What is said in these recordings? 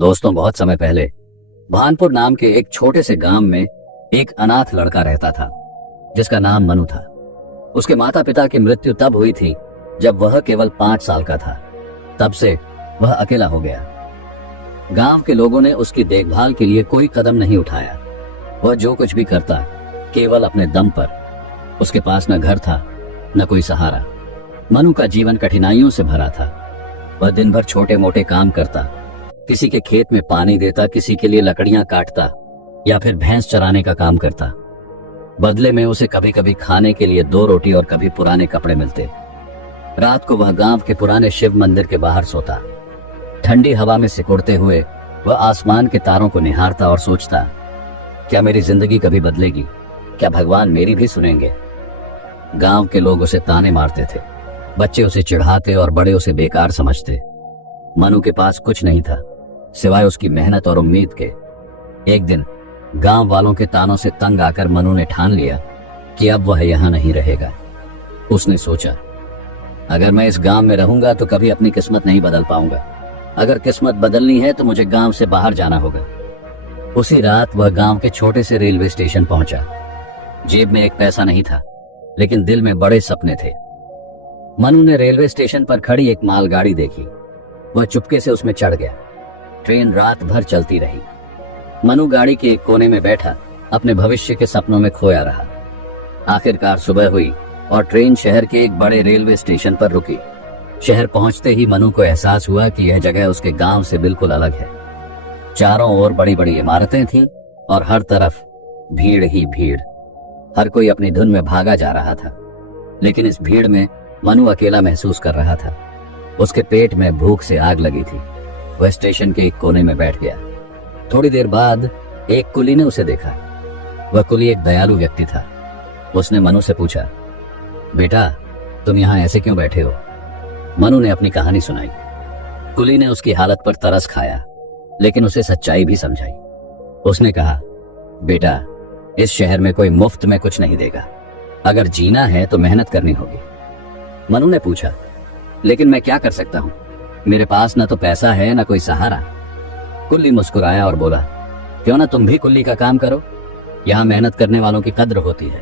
दोस्तों, बहुत समय पहले भानपुर नाम के एक छोटे से गांव में एक अनाथ लड़का रहता था जिसका नाम मनु था। उसके माता पिता की मृत्यु तब हुई थी जब वह केवल 5 साल का था। तब से वह अकेला हो गया। गांव के लोगों ने उसकी देखभाल के लिए कोई कदम नहीं उठाया। वह जो कुछ भी करता केवल अपने दम पर। उसके पास न घर था न कोई सहारा। मनु का जीवन कठिनाइयों से भरा था। वह दिन भर छोटे मोटे काम करता, किसी के खेत में पानी देता, किसी के लिए लकड़ियां काटता या फिर भैंस चराने का काम करता। बदले में उसे कभी कभी खाने के लिए 2 रोटी और कभी पुराने कपड़े मिलते। रात को वह गांव के पुराने शिव मंदिर के बाहर सोता। ठंडी हवा में सिकुड़ते हुए वह आसमान के तारों को निहारता और सोचता, क्या मेरी जिंदगी कभी बदलेगी? क्या भगवान मेरी भी सुनेंगे? गांव के लोग उसे ताने मारते थे। बच्चे उसे चिढ़ाते और बड़े उसे बेकार समझते। मनु के पास कुछ नहीं था सिवाय उसकी मेहनत और उम्मीद के। एक दिन गांव वालों के तानों से तंग आकर मनु ने ठान लिया कि अब वह यहां नहीं रहेगा। उसने सोचा, अगर मैं इस गांव में रहूंगा तो कभी अपनी किस्मत नहीं बदल पाऊंगा। अगर किस्मत बदलनी है तो मुझे गांव से बाहर जाना होगा। उसी रात वह गांव के छोटे से रेलवे स्टेशन पहुंचा। जेब में एक पैसा नहीं था, लेकिन दिल में बड़े सपने थे। मनु ने रेलवे स्टेशन पर खड़ी एक मालगाड़ी देखी। वह चुपके से उसमें चढ़ गया। ट्रेन रात भर चलती रही। मनु गाड़ी के एक कोने में बैठा अपने भविष्य के सपनों में खोया रहा। आखिरकार सुबह हुई और ट्रेन शहर के एक बड़े रेलवे स्टेशन पर रुकी। शहर पहुंचते ही मनु को एहसास हुआ कि यह जगह उसके गांव से बिल्कुल अलग है। चारों ओर बड़ी बड़ी इमारतें थीं और हर तरफ भीड़ ही भीड़। हर कोई अपनी धुन में भागा जा रहा था, लेकिन इस भीड़ में मनु अकेला महसूस कर रहा था। उसके पेट में भूख से आग लगी थी। वह स्टेशन के एक कोने में बैठ गया। थोड़ी देर बाद एक कुली ने उसे देखा। वह कुली एक दयालु व्यक्ति था। उसने मनु से पूछा, बेटा, तुम यहाँ ऐसे क्यों बैठे हो? मनु ने अपनी कहानी सुनाई। कुली ने उसकी हालत पर तरस खाया, लेकिन उसे सच्चाई भी समझाई। उसने कहा, बेटा, इस शहर में कोई मुफ्त में कुछ नहीं देगा। अगर जीना है तो मेहनत करनी होगी। मनु ने पूछा, लेकिन मैं क्या कर सकता हूं? मेरे पास न तो पैसा है न कोई सहारा। कुल्ली मुस्कुराया और बोला, क्यों ना तुम भी कुल्ली का काम करो। यहां मेहनत करने वालों की कद्र होती है।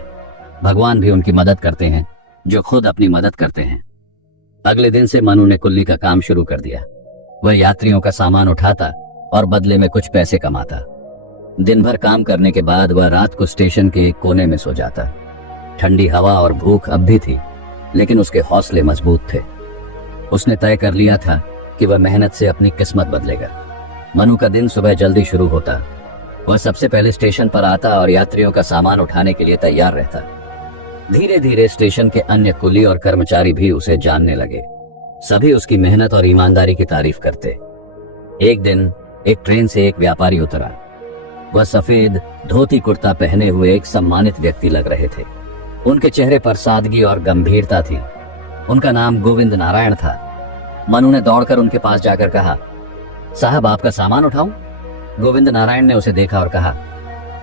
भगवान भी उनकी मदद करते हैं जो खुद अपनी मदद करते हैं। अगले दिन से मनु ने कुल्ली का काम शुरू कर दिया। वह यात्रियों का सामान उठाता और बदले में कुछ पैसे कमाता। दिन भर काम करने के बाद वह रात को स्टेशन के एक कोने में सो जाता। ठंडी हवा और भूख अब भी थी, लेकिन उसके हौसले मजबूत थे। उसने तय कर लिया था कि वह मेहनत से अपनी किस्मत बदलेगा। मनु का दिन सुबह जल्दी शुरू होता। वह सबसे पहले स्टेशन पर आता और यात्रियों का सामान उठाने के लिए तैयार रहता। धीरे धीरे स्टेशन के अन्य कुली और कर्मचारी भी उसे जानने लगे। सभी उसकी मेहनत और ईमानदारी की तारीफ करते। एक दिन एक ट्रेन से एक व्यापारी उतरा। वह सफेद धोती कुर्ता पहने हुए एक सम्मानित व्यक्ति लग रहे थे। उनके चेहरे पर सादगी और गंभीरता थी। उनका नाम गोविंद नारायण था। मनु ने दौड़कर उनके पास जाकर कहा, साहब, आपका सामान उठाऊं? गोविंद नारायण ने उसे देखा और कहा,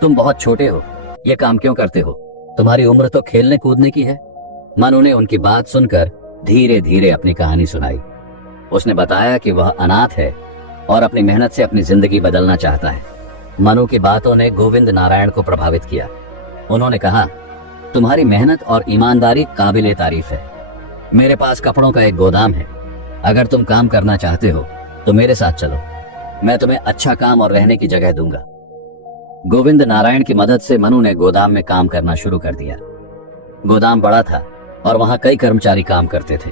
तुम बहुत छोटे हो, ये काम क्यों करते हो? तुम्हारी उम्र तो खेलने कूदने की है। मनु ने उनकी बात सुनकर धीरे धीरे अपनी कहानी सुनाई। उसने बताया कि वह अनाथ है और अपनी मेहनत से अपनी जिंदगी बदलना चाहता है। मनु की बातों ने गोविंद नारायण को प्रभावित किया। उन्होंने कहा, तुम्हारी मेहनत और ईमानदारी काबिले तारीफ है। मेरे पास कपड़ों का एक गोदाम है। अगर तुम काम करना चाहते हो तो मेरे साथ चलो। मैं तुम्हें अच्छा काम और रहने की जगह दूंगा। गोविंद नारायण की मदद से मनु ने गोदाम में काम करना शुरू कर दिया। गोदाम बड़ा था और वहां कई कर्मचारी काम करते थे।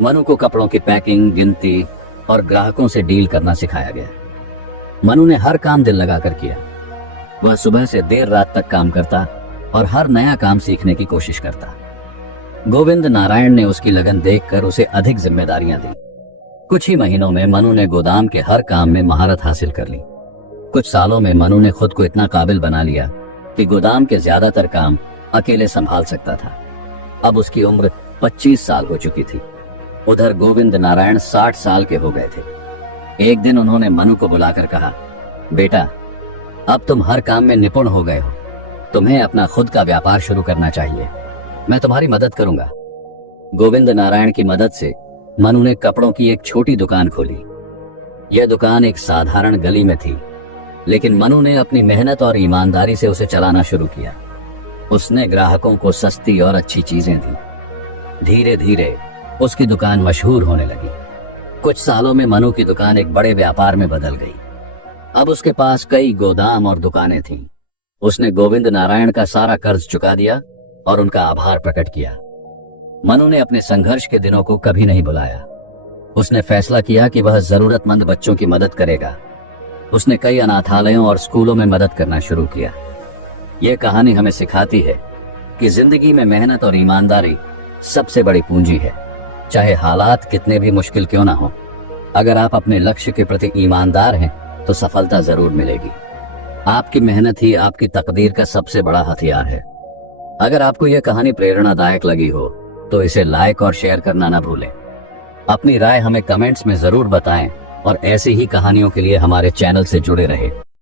मनु को कपड़ों की पैकिंग, गिनती और ग्राहकों से डील करना सिखाया गया। मनु ने हर काम दिल लगाकर किया। वह सुबह से देर रात तक काम करता और हर नया काम सीखने की कोशिश करता। गोविंद नारायण ने उसकी लगन देखकर उसे अधिक जिम्मेदारियां दी। कुछ ही महीनों में मनु ने गोदाम के हर काम में महारत हासिल कर ली। कुछ सालों में मनु ने खुद को इतना काबिल बना लिया कि गोदाम के ज्यादातर काम अकेले संभाल सकता था। अब उसकी उम्र 25 साल हो चुकी थी। उधर गोविंद नारायण 60 साल के हो गए थे। एक दिन उन्होंने मनु को बुलाकर कहा, बेटा, अब तुम हर काम में निपुण हो गए हो। तुम्हें अपना खुद का व्यापार शुरू करना चाहिए। मैं तुम्हारी मदद करूंगा। गोविंद नारायण की मदद से मनु ने कपड़ों की एक छोटी दुकान खोली। यह दुकान एक साधारण गली में थी, लेकिन मनु ने अपनी मेहनत और ईमानदारी से उसे चलाना शुरू किया। उसने ग्राहकों को सस्ती और अच्छी चीजें दी। धीरे धीरे उसकी दुकान मशहूर होने लगी। कुछ सालों में मनु की दुकान एक बड़े व्यापार में बदल गई। अब उसके पास कई गोदाम और दुकानें थीं। उसने गोविंद नारायण का सारा कर्ज चुका दिया और उनका आभार प्रकट किया। मनु ने अपने संघर्ष के दिनों को कभी नहीं भुलाया। उसने फैसला किया कि वह जरूरतमंद बच्चों की मदद करेगा। उसने कई अनाथालयों और स्कूलों में मदद करना शुरू किया। यह कहानी हमें सिखाती है कि जिंदगी में मेहनत और ईमानदारी सबसे बड़ी पूंजी है। चाहे हालात कितने भी मुश्किल क्यों ना हो, अगर आप अपने लक्ष्य के प्रति ईमानदार हैं तो सफलता जरूर मिलेगी। आपकी मेहनत ही आपकी तकदीर का सबसे बड़ा हथियार है। अगर आपको यह कहानी प्रेरणादायक लगी हो तो इसे लाइक और शेयर करना ना भूलें। अपनी राय हमें कमेंट्स में जरूर बताएं और ऐसी ही कहानियों के लिए हमारे चैनल से जुड़े रहें।